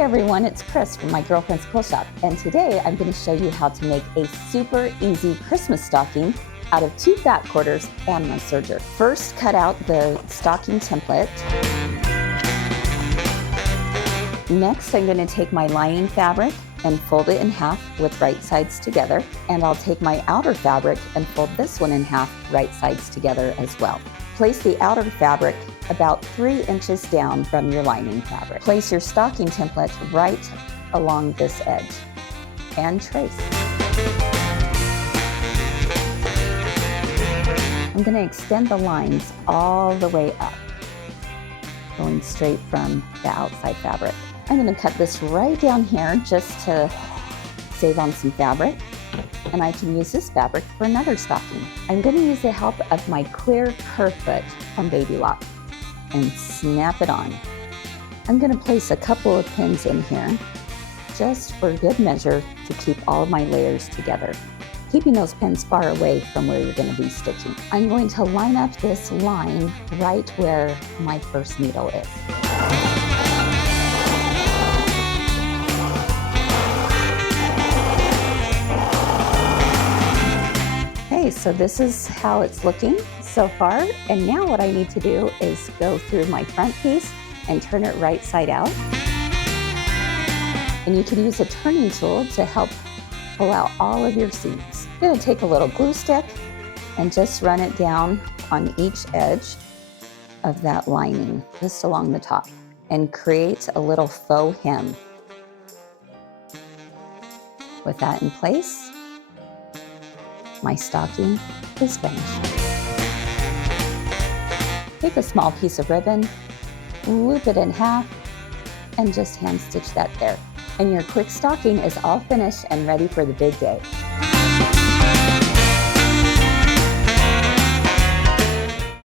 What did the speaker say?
Hi everyone, it's Kris from my girlfriend's quilt shop, and today I'm going to show you how to make a super easy Christmas stocking out of 2 fat quarters and my serger. First, cut out the stocking template. Next, I'm going to take my lining fabric and fold it in half with right sides together, and I'll take my outer fabric and fold this one in half, right sides together as well. Place the outer fabric about 3 inches down from your lining fabric. Place your stocking template right along this edge and trace. I'm going to extend the lines all the way up, going straight from the outside fabric. I'm going to cut this right down here just to save on some fabric, and I can use this fabric for another stocking. I'm going to use the help of my clear curve foot from Baby Lock and snap it on. I'm going to place a couple of pins in here just for good measure to keep all of my layers together, keeping those pins far away from where you're going to be stitching. I'm going to line up this line right where my first needle is. Okay, so this is how it's looking so far, and now what I need to do is go through my front piece and turn it right side out. And you can use a turning tool to help pull out all of your seams. I'm going to take a little glue stick and just run it down on each edge of that lining, just along the top, and create a little faux hem. With that in place, my stocking is finished. Take a small piece of ribbon, loop it in half, and just hand stitch that there. And your quick stocking is all finished and ready for the big day.